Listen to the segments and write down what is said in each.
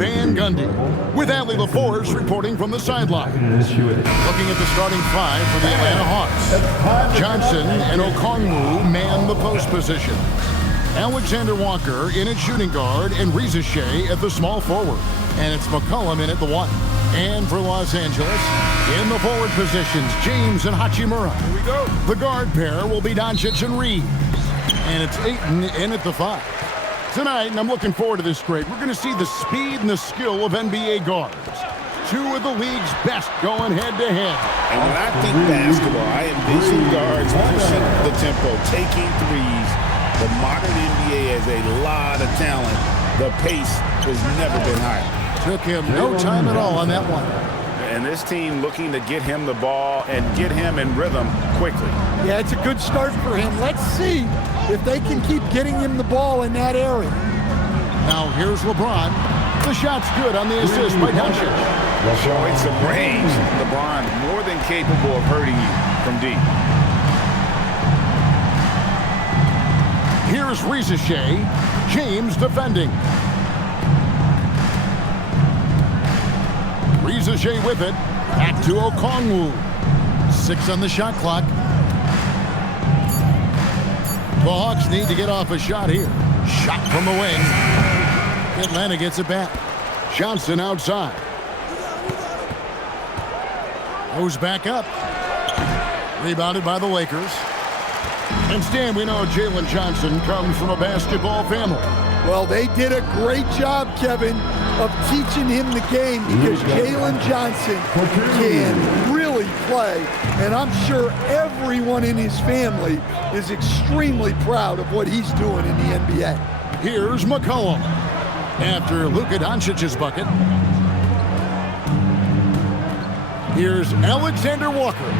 Van Gundy, with Allie LaForce reporting from the sideline. Looking at the starting five for the Atlanta Hawks. Johnson and Okongwu man the post position. Alexander Walker in at shooting guard and Reza Shea at the small forward. And it's McCollum in at the one. And for Los Angeles, in the forward positions, James and Hachimura. Here we go. The guard pair will be Doncic and Reed. And it's Ayton in at the five. Tonight, and I'm looking forward to this grade, we're going to see the speed and the skill of NBA guards. Two of the league's best going head-to-head. And when I think basketball, I envision guards pushing the tempo, taking threes. The modern NBA has a lot of talent. The pace has never been higher. Took him no time at all on that one. And this team looking to get him the ball and get him in rhythm quickly. Yeah, it's a good start for him. Let's see if they can keep getting him the ball in that area. Now here's LeBron. The shot's good on the assist by Doncic. Showing some range. LeBron more than capable of hurting you from deep. Here's Reza Shea. James defending. Reza Shea with it. Back to Okongwu. 6 on the shot clock. The Hawks need to get off a shot here. Shot from the wing. Atlanta gets it back. Johnson outside. Goes back up. Rebounded by the Lakers. And Stan, we know Jalen Johnson comes from a basketball family. Well, they did a great job, Kevin, of teaching him the game because Jalen Johnson can really play. And I'm sure everyone in his family is extremely proud of what he's doing in the NBA. Here's McCollum. After Luka Doncic's bucket. Here's Alexander Walker.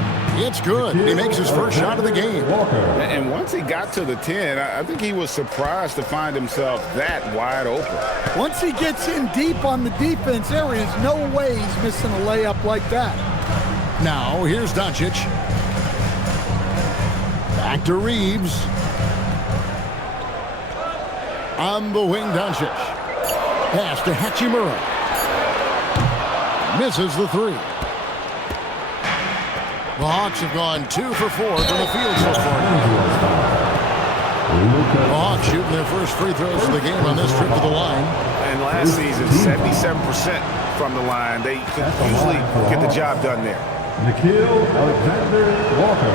It's good. He makes his first shot of the game. And once he got to the 10, I think he was surprised to find himself that wide open. Once he gets in deep on the defense, there is no way he's missing a layup like that. Now, here's Doncic. Back to Reeves. On the wing, Doncic. Pass to Hachimura. Misses the three. The Hawks have gone 2 for 4 from the field so far. The Hawks shooting their first free throws of the game on this trip to the line. And last season, 77% from the line. They can usually get the job done there. Alexander Walker.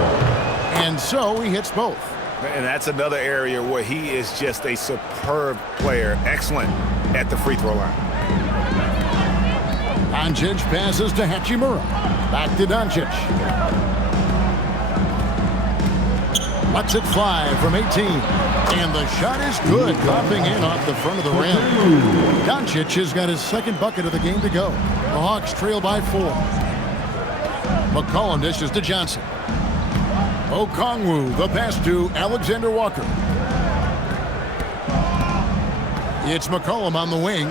And so he hits both. And that's another area where he is just a superb player. Excellent at the free throw line. Doncic passes to Hachimura. Back to Doncic. Lets it fly from 18. And the shot is good, dropping in off the front of the rim. Doncic has got his second bucket of the game to go. The Hawks trail by 4. McCollum dishes to Johnson. Okongwu, the pass to Alexander Walker. It's McCollum on the wing.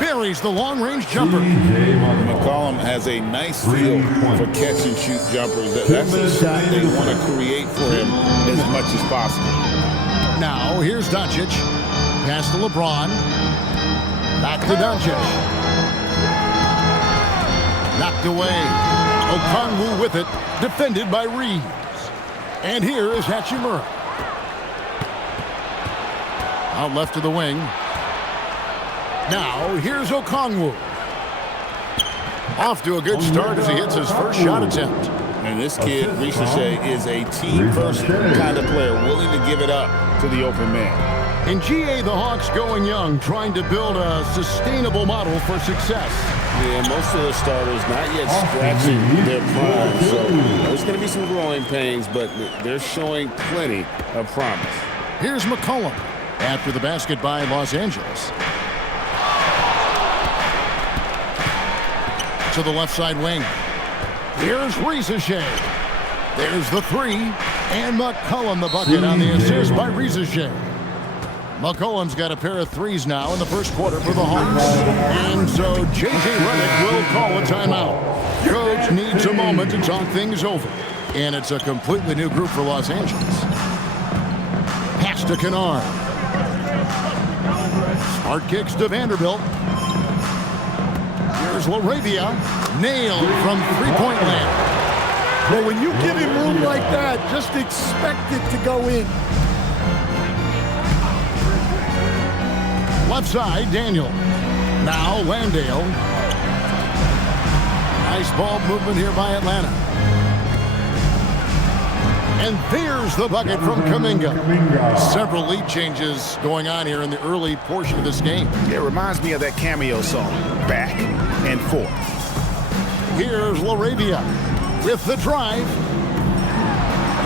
Buries the long-range jumper. McCollum has a nice feel for catch-and-shoot jumpers. That's a shot they want to create for him as much as possible. Now, here's Doncic. Pass to LeBron. Back to Doncic. Knocked away. Okongwu with it. Defended by Reeves. And here is Hachimura. Out left to the wing. Now, here's Okongwu. Off to a good start as he hits his first shot attempt. And this kid, Reza Shea, is a team-first kind of player, willing to give it up to the open man. In GA, the Hawks going young, trying to build a sustainable model for success. Yeah, most of the starters not yet scratching their prime, so there's going to be some growing pains, but they're showing plenty of promise. Here's McCollum after the basket by Los Angeles. To the left side wing. Here's Reza Shea. There's the three. And McCollum the bucket on the assist by Reza Shea. McCollum's got a pair of threes now in the first quarter for the Hawks. And so J.J. Redick will call a timeout. Coach needs a moment to talk things over. And it's a completely new group for Los Angeles. Pass to Kennard. Smart kicks to Vanderbilt. Here's LaRavia, nailed from three-point land. Well, when you give him room like that, just expect it to go in. Left side, Daniel. Now Landale. Nice ball movement here by Atlanta. And there's the bucket from Kuminga. Several lead changes going on here in the early portion of this game. It reminds me of that cameo song, Back and Forth. Here's LaRavia with the drive.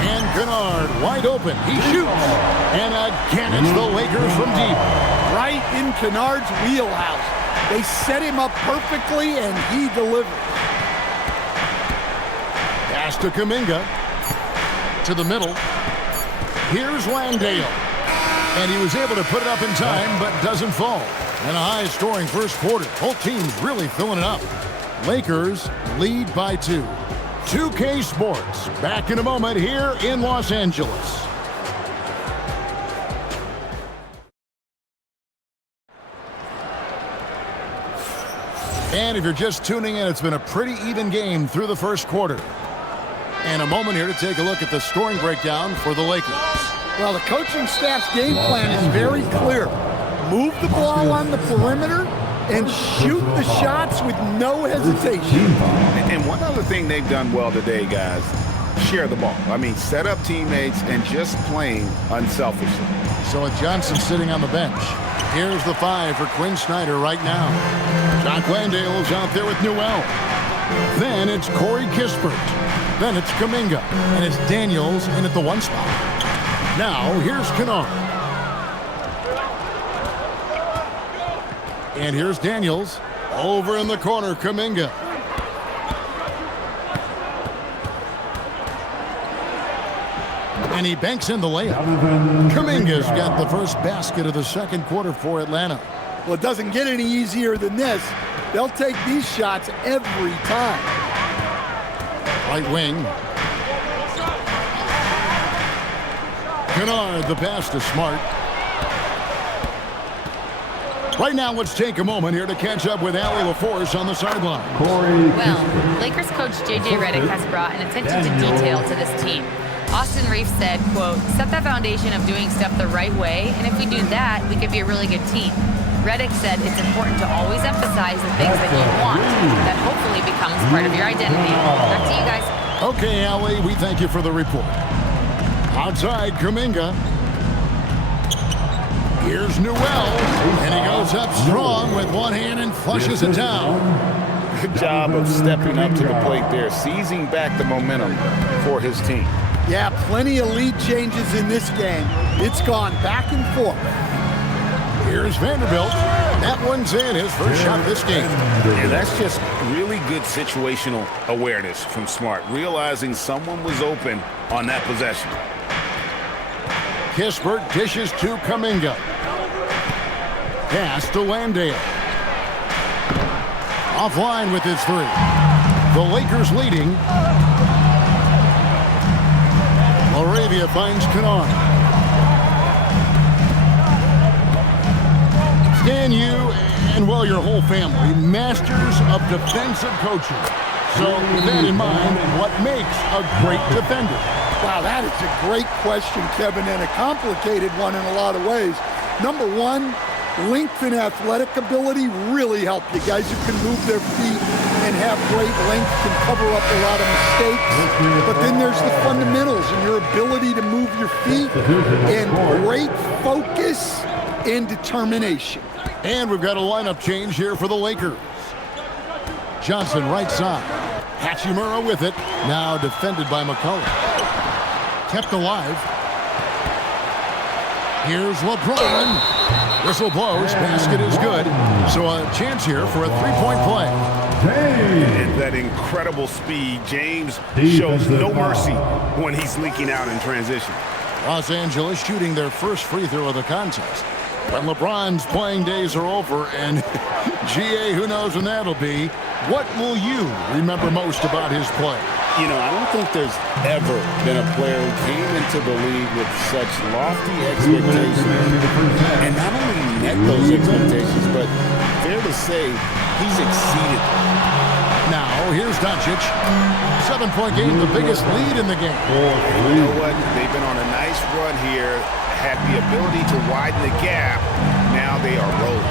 And Kennard wide open. He shoots. And again, it's the Lakers from deep. Right in Kennard's wheelhouse. They set him up perfectly, and he delivered. Pass to Kuminga. To the middle. Here's Landale. And he was able to put it up in time, but doesn't fall. And a high-scoring first quarter. Both teams really filling it up. Lakers lead by 2. 2K Sports, back in a moment here in Los Angeles. And if you're just tuning in, it's been a pretty even game through the first quarter. And a moment here to take a look at the scoring breakdown for the Lakers. Well, the coaching staff's game plan is very clear. Move the ball on the perimeter and shoot the shots with no hesitation. And one other thing they've done well today, guys, share the ball. I mean, set up teammates and just playing unselfishly. So with Johnson sitting on the bench, here's the 5 for Quinn Snyder right now. Jock Landale's out there with Newell. Then it's Corey Kispert. Then it's Kuminga. And it's Daniels in at the 1 spot. Now here's Kennard. And here's Daniels. Over in the corner, Kuminga. And he banks in the layup. Kuminga's got the first basket of the second quarter for Atlanta. Well, it doesn't get any easier than this. They'll take these shots every time. Right wing. Kennard, the pass to Smart. Right now, let's take a moment here to catch up with Allie LaForce on the sideline. Well, Lakers coach J.J. Redick has brought an attention to detail to this team. Austin Reeves said, quote, set that foundation of doing stuff the right way, and if we do that, we could be a really good team. Redick said it's important to always emphasize the things that you want. That hopefully becomes part of your identity. Back to you guys. Okay, Allie, we thank you for the report. Outside, Kuminga. Here's Newell, and he goes up strong with one hand and flushes it down. Good job of stepping up to the plate there, seizing back the momentum for his team. Yeah, plenty of lead changes in this game. It's gone back and forth. Here's Vanderbilt. That one's in, his first shot this game. And that's just really good situational awareness from Smart, realizing someone was open on that possession. Kispert dishes to Kuminga. Pass to Landale. Offline with his 3. The Lakers leading. LaRavia finds Kennard. Stan, you and, well, your whole family, masters of defensive coaching. So with that in mind, what makes a great defender? Wow, that is a great question, Kevin, and a complicated one in a lot of ways. Number one, length and athletic ability really help you. Guys who can move their feet and have great length can cover up a lot of mistakes. But then there's the fundamentals and your ability to move your feet and great focus and determination. And we've got a lineup change here for the Lakers. Johnson right side. Hachimura with it. Now defended by McCullough. Kept alive. Here's LeBron. Whistle blows. Basket is good. So a chance here for a three-point play. And that incredible speed. James shows no mercy when he's leaking out in transition. Los Angeles shooting their first free throw of the contest. When LeBron's playing days are over, and GA, who knows when that'll be, what will you remember most about his play? You know, I don't think there's ever been a player who came into the league with such lofty expectations and not only met those expectations, but fair to say He's exceeded. Now, here's Doncic. 7-point game, the biggest lead in the game. You know what? They've been on a nice run here, had the ability to widen the gap. Now they are rolling.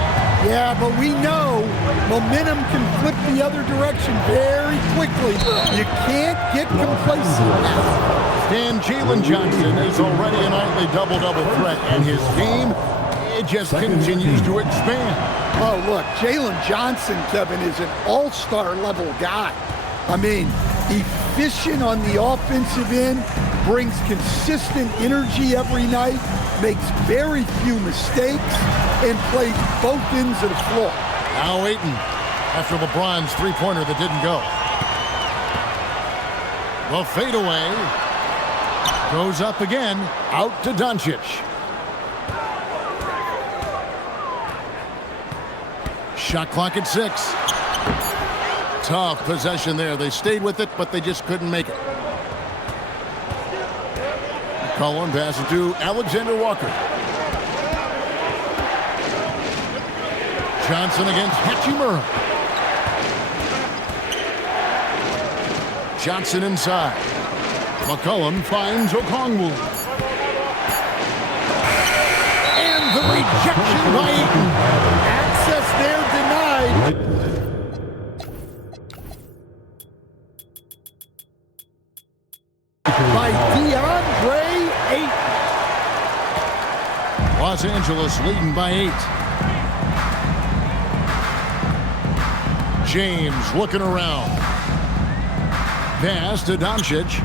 Yeah, but we know momentum can flip the other direction very quickly. You can't get complacent now. And Jalen Johnson is already a nightly double-double threat, and his game, it just continues to expand. Oh, look, Jalen Johnson, Kevin, is an all-star level guy. I mean, efficient on the offensive end, brings consistent energy every night, makes very few mistakes, and plays both ends of the floor. Now Ayton, after LeBron's three-pointer that didn't go. The fadeaway goes up again, out to Doncic. Shot clock at 6. Tough possession there. They stayed with it, but they just couldn't make it. McCollum passes to Alexander Walker. Johnson against Hachimura. Johnson inside. McCollum finds Okongwu. And the rejection by Ayton. Access there denied. By DeAndre Ayton. Los Angeles leading by 8. James looking around. Pass to Doncic.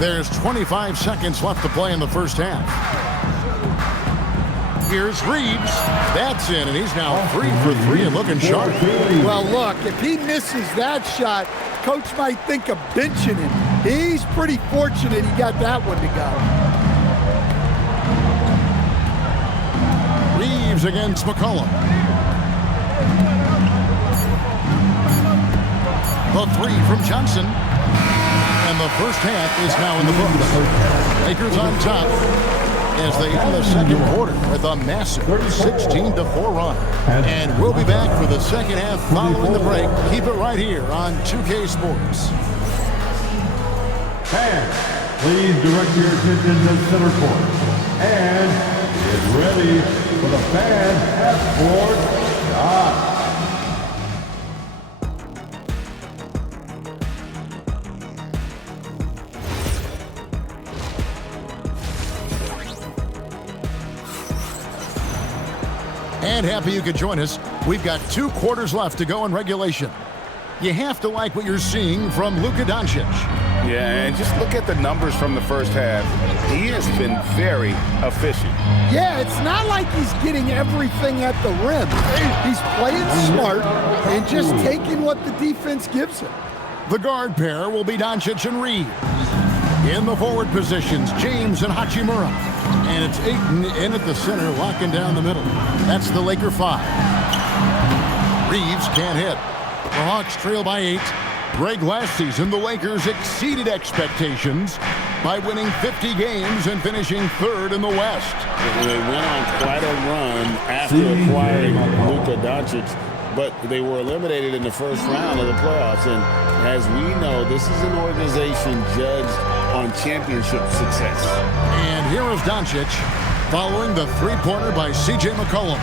There's 25 seconds left to play in the first half. Here's Reeves. That's in, and he's now 3 for 3 and looking sharp. Well, look, if he misses that shot, coach might think of benching him. He's pretty fortunate he got that one to go. Reeves against McCollum. The 3 from Johnson. And the first half is now in the books. Lakers on top as they end the second quarter with a massive 16-4 run. And we'll be back for the second half following the break. Keep it right here on 2K Sports. Fans, please direct your attention to center court. And get ready for the fan half-court shot. And happy you could join us. We've got 2 quarters left to go in regulation. You have to like what you're seeing from Luka Doncic. Yeah, and just look at the numbers from the first half. He has been very efficient. Yeah, it's not like he's getting everything at the rim. He's playing smart and just taking what the defense gives him. The guard pair will be Doncic and Reeves. In the forward positions, James and Hachimura. And it's Ayton in at the center, locking down the middle. That's the Laker 5. Reeves can't hit. The Hawks trail by 8. Greg, last season, the Lakers exceeded expectations by winning 50 games and finishing 3rd in the West. They went on quite a run after acquiring Luka Doncic, but they were eliminated in the first round of the playoffs. And as we know, this is an organization judged on championship success. And here is Doncic following the three-pointer by C.J. McCollum.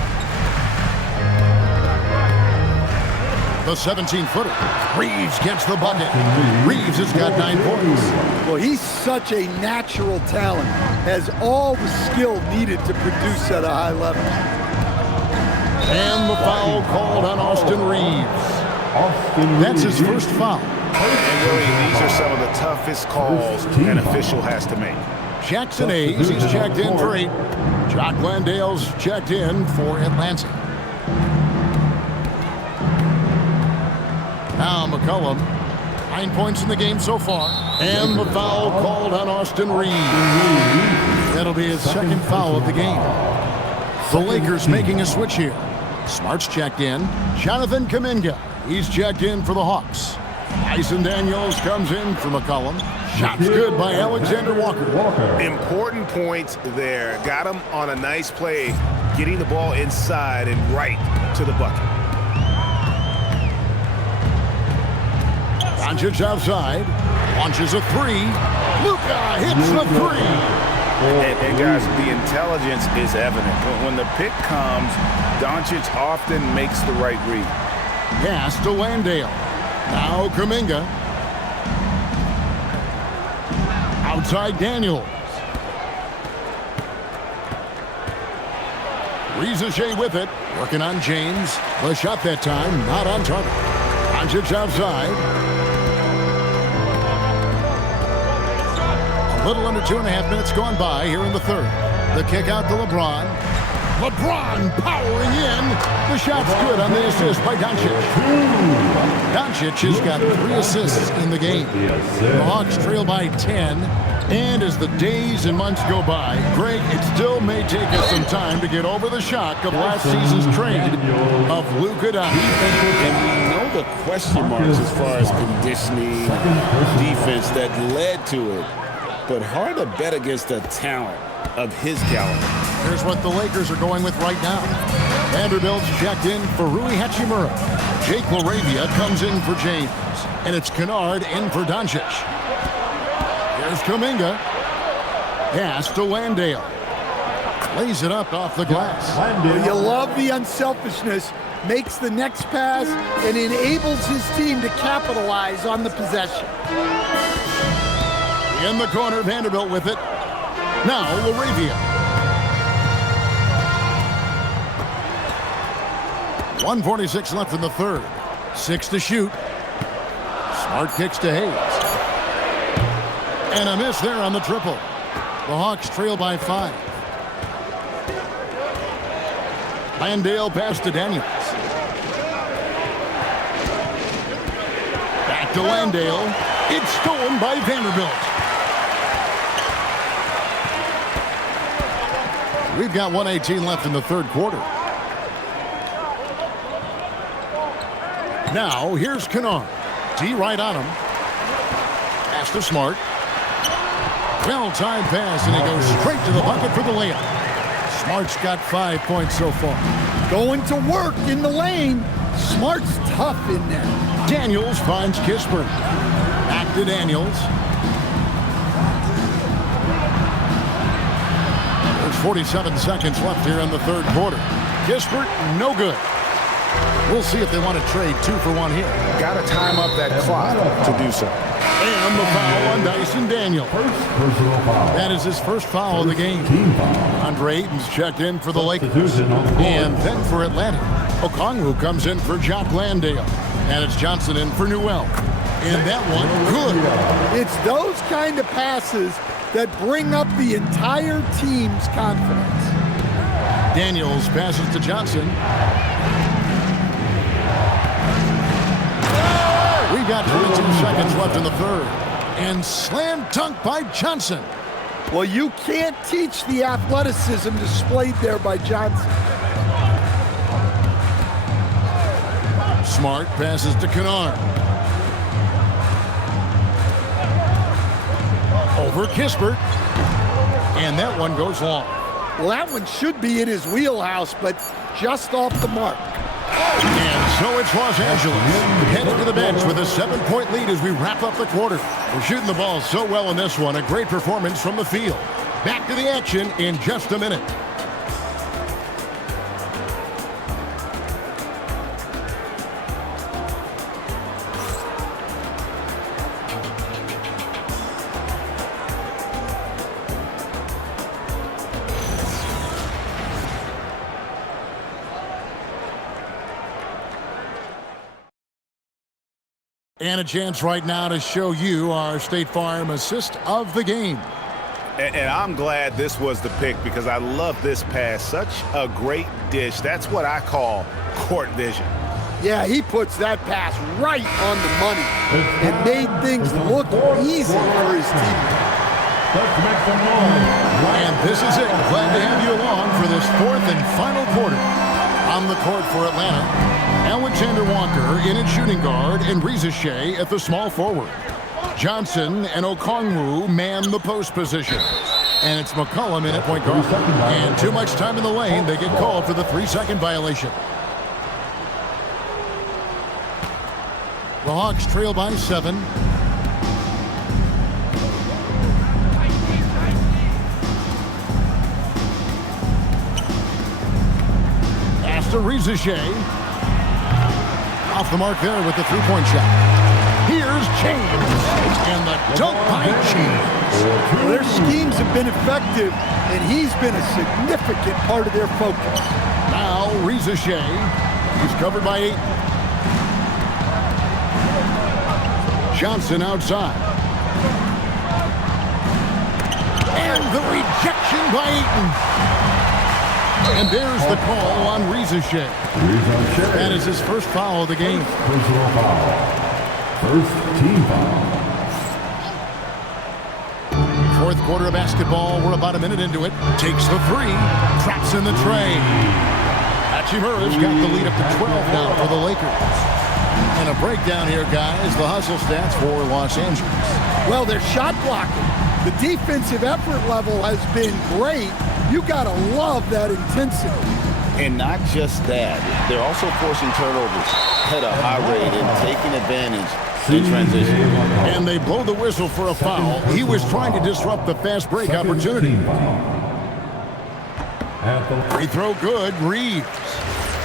The 17-footer. Reeves gets the bucket. Reeves has got 9 points. Well, he's such a natural talent, has all the skill needed to produce at a high level. And the foul called on Austin Reeves. That's his first foul. And really, these are some of the toughest calls an official has to make. Jackson Hayes, he's checked in for 8. Jock Landale's checked in for Atlanta. Now McCollum, 9 points in the game so far. And the foul called on Austin Reeves. That'll be his second foul of the game. The Lakers making a switch here. Smart's checked in. Jonathan Kuminga, he's checked in for the Hawks. Tyson Daniels comes in for McCollum. Shots good by Alexander Walker. Important points there. Got him on a nice play getting the ball inside and right to the bucket. Doncic outside, launches a three. Luka hits the three. And guys, the intelligence is evident. When the pick comes, Doncic often makes the right read. Pass to Landale. Now Kuminga. Outside Daniels. Rizachet with it. Working on James. The shot that time, not on target. Doncic outside. A little under 2.5 minutes gone by here in the third. The kick out to LeBron. LeBron powering in. The shot's good on the assist by Doncic. Doncic has got 3 assists in the game. The Hawks trail by 10. And as the days and months go by, Greg, it still may take us some time to get over the shock of last season's trade of Luka Doncic. And we know the question marks as far as conditioning, defense that led to it. But hard to bet against the talent of his caliber. Here's what the Lakers are going with right now. Vanderbilt's checked in for Rui Hachimura. Jake LaRavia comes in for James. And it's Kennard in for Doncic. Here's Kuminga. Pass to Landale. Lays it up off the glass. You love the unselfishness. Makes the next pass and enables his team to capitalize on the possession. In the corner, Vanderbilt with it. Now LaRavia. 1:46 left in the third. 6 to shoot. Smart kicks to Hayes. And a miss there on the triple. The Hawks trail by 5. Landale pass to Daniels. Back to Landale. It's stolen by Vanderbilt. We've got 1:18 left in the third quarter. Now, here's Kennard. D right on him. Pass to Smart. Well-timed pass, and he goes straight to the bucket for the layup. Smart's got 5 points so far. Going to work in the lane. Smart's tough in there. Daniels finds Kispert. Back to Daniels. There's 47 seconds left here in the third quarter. Kispert, no good. We'll see if they want to trade 2 for 1 here. Got to time up that clock to do so. And the foul on Dyson Daniels. That is his first foul of the game. Andre Ayton's checked in for the Lakers. And then for Atlanta, Okongwu comes in for Jock Landale. And it's Johnson in for Newell. And that one, good. It's those kind of passes that bring up the entire team's confidence. Daniels passes to Johnson. We've got 22 seconds left in the third. And slam dunk by Johnson. Well, you can't teach the athleticism displayed there by Johnson. Smart passes to Kennard. Over Kispert. And that one goes long. Well, that one should be in his wheelhouse, but just off the mark. And so it's Los Angeles headed to the bench with a 7-point lead as we wrap up the quarter. We're shooting the ball so well in this one. A great performance from the field. Back to the action in just a minute. And a chance right now to show you our State Farm assist of the game. And I'm glad this was the pick because I love this pass. Such a great dish. That's what I call court vision. Yeah, he puts that pass right on the money and made things look easy for his team. And this is it. Glad to have you along for this fourth and final quarter. On the court for Atlanta, Alexander Walker in at shooting guard and Rizachet at the small forward. Johnson and Okongwu man the post position. And it's McCollum in at point guard. And too much time in the lane. They get called for the 3-second violation. The Hawks trail by 7. Pass to Rizichet. Off the mark there with the three-point shot. Here's James. And the dunk by James. Well, their schemes have been effective, and he's been a significant part of their focus. Now Rizichet. He's covered by 8. Johnson outside. And the rejection by Ayton. And there's the call on Rizichet. That is his first foul of the game. Personal foul. First team foul. Fourth quarter of basketball. We're about a minute into it. Takes the 3. Traps in the tray. Hachimura's got the lead up to 12 now for the Lakers. And a breakdown here, guys. The hustle stats for Los Angeles. Well, they're shot blocking. The defensive effort level has been great. You got to love that intensity. And not just that, they're also forcing turnovers at a high rate and taking advantage in transition. And they blow the whistle for a foul. He was trying to disrupt the fast break opportunity. Free throw good, Reeves.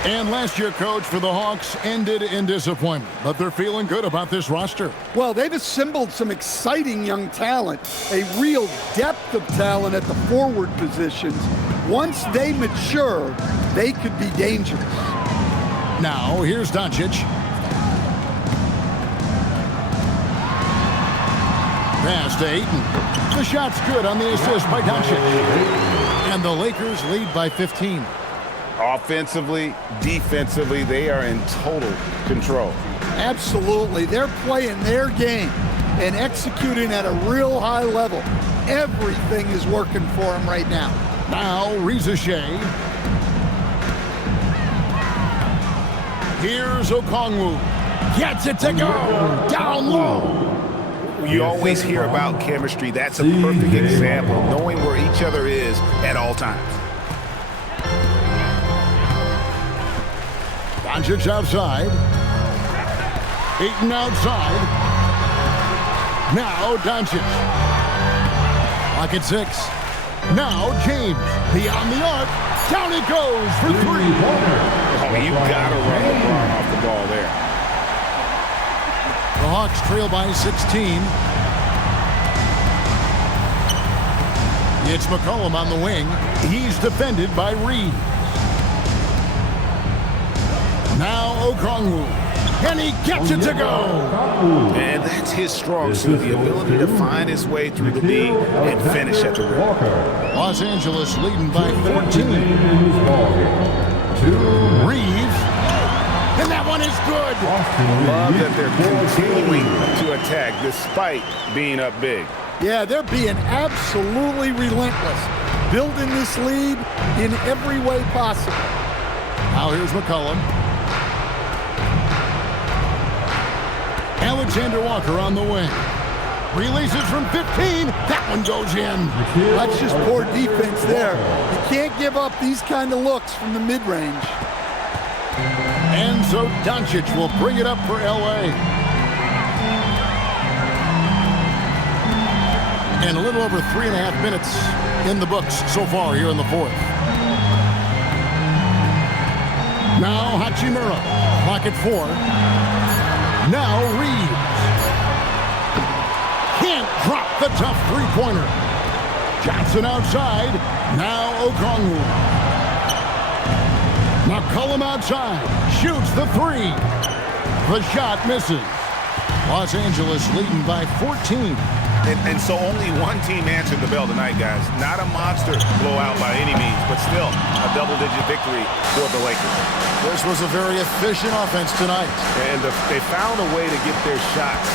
And last year, coach, for the Hawks ended in disappointment. But they're feeling good about this roster. Well, they've assembled some exciting young talent, a real depth of talent at the forward positions. Once they mature, they could be dangerous. Now, here's Doncic. Pass to Ayton. The shot's good on the assist by Doncic. And the Lakers lead by 15. Offensively, defensively, they are in total control. Absolutely. They're playing their game and executing at a real high level. Everything is working for them right now. Now, Rizichet. Here's Okongwu. Gets it to go. Down low. You always hear about chemistry. That's a perfect example, knowing where each other is at all times. Doncic outside. Ayton outside. Now Doncic. Clock at 6. Now James. Beyond the arc. Down he goes for 3. Oh, you gotta run LeBron off the ball there. The Hawks trail by 16. It's McCollum on the wing. He's defended by Reed. Now Okongwu. And he gets it to go. And that's his strong suit, the ability to find his way through the D and finish at the rim. Los Angeles leading by 14. Reeves. And that one is good. Love that they're continuing to attack despite being up big. Yeah, they're being absolutely relentless, building this lead in every way possible. Now here's McCollum. Alexander Walker on the wing. Releases from 15. That one goes in. That's just poor defense there. You can't give up these kind of looks from the mid-range. And so Doncic will bring it up for LA. And a little over 3.5 minutes in the books so far here in the fourth. Now Hachimura. Clock at 4. Now Reeves. Can't drop the tough three-pointer. Johnson outside. Now Okongwu. McCollum outside. Shoots the 3. The shot misses. Los Angeles leading by 14. And so only one team answered the bell tonight, guys. Not a monster blowout by any means, but still a double-digit victory for the Lakers. This was a very efficient offense tonight. And they found a way to get their shots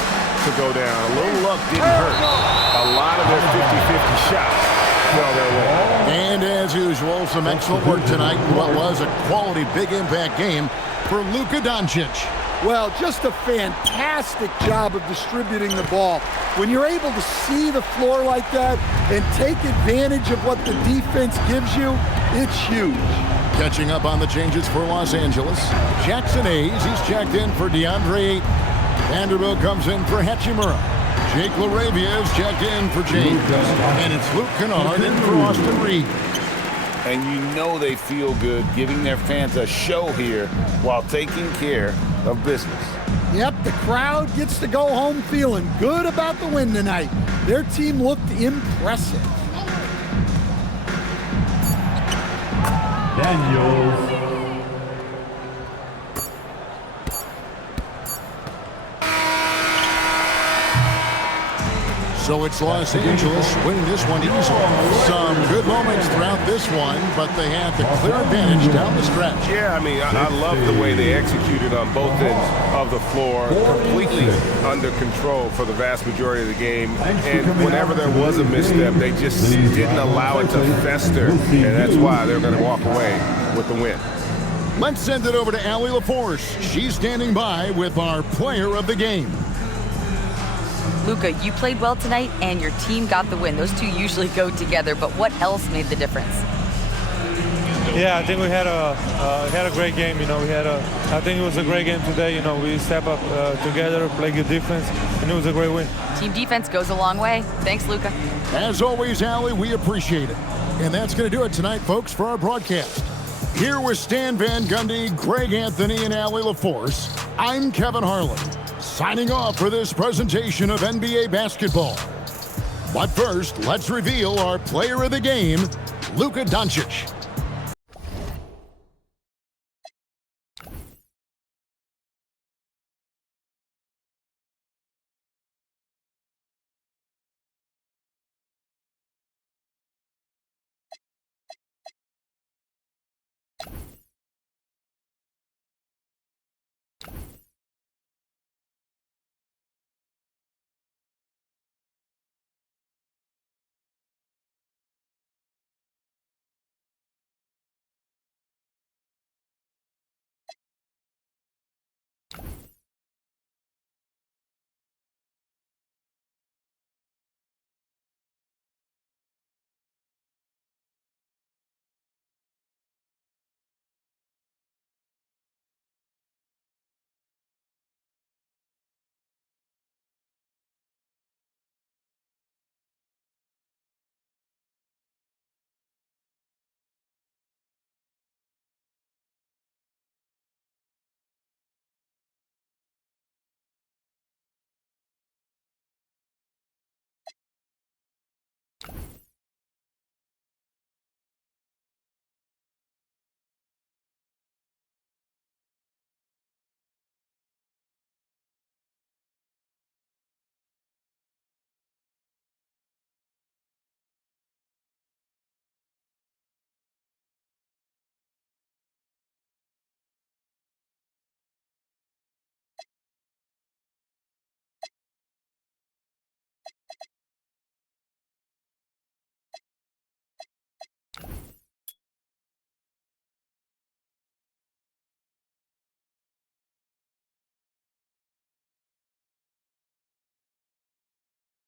to go down. A little luck didn't hurt. A lot of their 50-50 shots fell their way. And as usual, some excellent work tonight in what was a quality big impact game for Luka Doncic. Well, just a fantastic job of distributing the ball. When you're able to see the floor like that and take advantage of what the defense gives you, it's huge. Catching up on the changes for Los Angeles. Jackson Hayes, he's checked in for DeAndre Ayton. Vanderbilt comes in for Hachimura. Jake LaRavia is checked in for James. And it's Luke Kennard in for Austin Reed. And you know they feel good giving their fans a show here while taking care of business. Yep, the crowd gets to go home feeling good about the win tonight. Their team looked impressive. Daniels. So it's Los Angeles winning this one easily. Some good moments throughout this one, but they had the clear advantage down the stretch. Yeah, I mean, I love the way they executed on both ends of the floor, completely under control for the vast majority of the game. And whenever there was a misstep, they just didn't allow it to fester, and that's why they're going to walk away with the win. Let's send it over to Allie LaForce. She's standing by with our player of the game. Luka, you played well tonight, and your team got the win. Those two usually go together, but what else made the difference? Yeah, I think we had a great game. You know, I think it was a great game today. You know, we step up together, play good defense, and it was a great win. Team defense goes a long way. Thanks, Luka. As always, Allie, we appreciate it. And that's going to do it tonight, folks, for our broadcast. Here with Stan Van Gundy, Greg Anthony, and Allie LaForce, I'm Kevin Harlan, signing off for this presentation of NBA basketball. But first, let's reveal our player of the game, Luka Doncic.